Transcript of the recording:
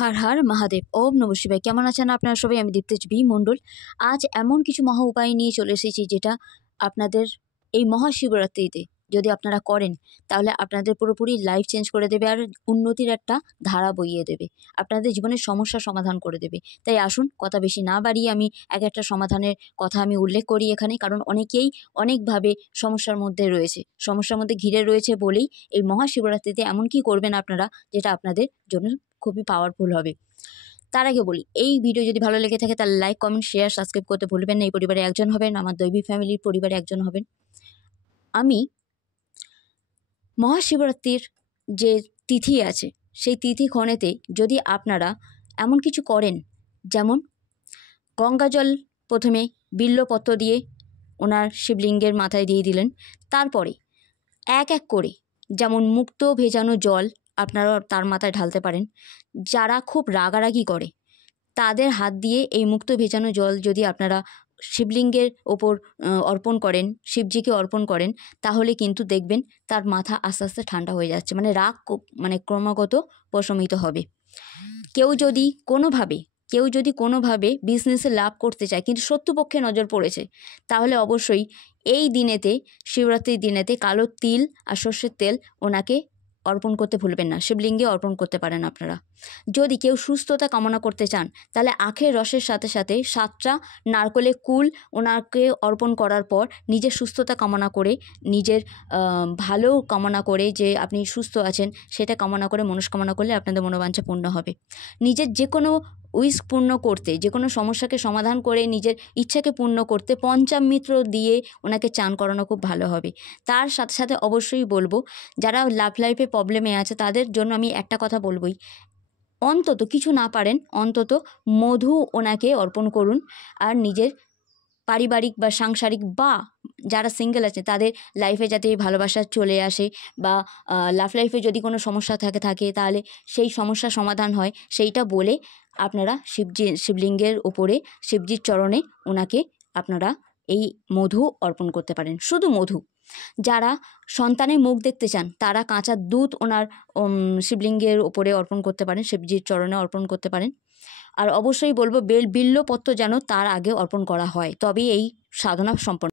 হর হর মহাদেব। ওম নমঃ শিবায়। কেমন আছেন আপনারা সবাই? আমি দীপ্তেজ বি মণ্ডল। আজ এমন কিছু মহা উপায় নিয়ে চলে এসেছি যেটা আপনাদের এই মহাশিবরাত্রিতে যদি আপনারা করেন তাহলে আপনাদের পুরোপুরি লাইফ চেঞ্জ করে দেবে আর উন্নতির একটা ধারা বইয়ে দেবে, আপনাদের জীবনের সমস্যার সমাধান করে দেবে। তাই আসুন কথা বেশি না বাড়িয়ে আমি এক একটা সমাধানের কথা আমি উল্লেখ করি এখানে, কারণ অনেকেই অনেকভাবে সমস্যার মধ্যে রয়েছে, সমস্যার মধ্যে ঘিরে রয়েছে বলেই এই মহাশিবরাত্রিতে এমন কি করবেন আপনারা যেটা আপনাদের জন্য খুবই পাওয়ারফুল হবে। তার আগে বলি, এই ভিডিও যদি ভালো লেগে থাকে তাহলে লাইক, কমেন্ট, শেয়ার, সাবস্ক্রাইব করতে ভুলবেন না। এই পরিবারে একজন হবেন, আমার দৈবী ফ্যামিলির পরিবারে একজন হবেন। আমি মহাশিবরাত্রির যে তিথি আছে সেই তিথি ক্ষণেতে যদি আপনারা এমন কিছু করেন, যেমন গঙ্গাজল প্রথমে বিল্লপত্র দিয়ে ওনার শিবলিঙ্গের মাথায় দিয়ে দিলেন, তারপরে এক এক করে যেমন মুক্তো ভেজানো জল আপনারা তার মাথায় ঢালতে পারেন। যারা খুব রাগারাগি করে তাদের হাত দিয়ে এই মুক্তো ভেজানো জল যদি আপনারা শিবলিঙ্গের ওপর অর্পণ করেন, শিবজিকে অর্পণ করেন, তাহলে কিন্তু দেখবেন তার মাথা আস্তে আস্তে ঠান্ডা হয়ে যাচ্ছে, মানে রাগ ক্রমাগত প্রশমিত হবে। কেউ যদি কোনোভাবে বিজনেসে লাভ করতে চায় কিন্তু শত্রুপক্ষে নজর পড়েছে, তাহলে অবশ্যই এই দিনেতে, শিবরাত্রির দিনেতে কালো তিল আর সর্ষের তেল ওনাকে অর্পণ করতে ভুলবেন না, শিবলিঙ্গে অর্পণ করতে পারেন আপনারা। যদি কেউ সুস্থতা কামনা করতে চান তাহলে আখের রসের সাথে সাথে 7টা নারকেলের কুল ওনাকে অর্পণ করার পর নিজের সুস্থতা কামনা করে, নিজের ভালো কামনা করে, যে আপনি সুস্থ আছেন সেটা কামনা করে মনস্কামনা করলে আপনাদের মনোবাঞ্ছা পূর্ণ হবে। নিজের যে কোনো উইশ পূর্ণ করতে, যে কোনো সমস্যাকে সমাধান করে নিজের ইচ্ছাকে পূর্ণ করতে পঞ্চামৃত দিয়ে ওনাকে চান করানো খুব ভালো হবে। তার সাথে সাথে অবশ্যই বলবো, যারা লাভ লাইফে প্রবলেমে আছে তাদের জন্য আমি একটা কথা বলবই, অন্তত কিছু না পারেন অন্তত মধু ওনাকে অর্পণ করুন। আর নিজের পারিবারিক বা সাংসারিক বা যারা সিঙ্গেল আছে তাদের লাইফে যাতে ভালোবাসা চলে আসে, বা লাভ লাইফে যদি কোনো সমস্যা থাকে তাহলে সেই সমস্যার সমাধান হয়, সেইটা বলে আপনারা শিবলিঙ্গের ওপরে শিবজির চরণে ওনাকে আপনারা এই মধু অর্পণ করতে পারেন, শুধু মধু। যারা সন্তানের মুখ দেখতে চান তারা কাঁচা দুধ ওনার শিবলিঙ্গের ওপরে অর্পণ করতে পারেন, শিবজির চরণে অর্পণ করতে পারেন। আর অবশ্যই বলবো বিল্লপত্র যেন তার আগে অর্পণ করা হয়, তবেই এই সাধনা সম্পন্ন।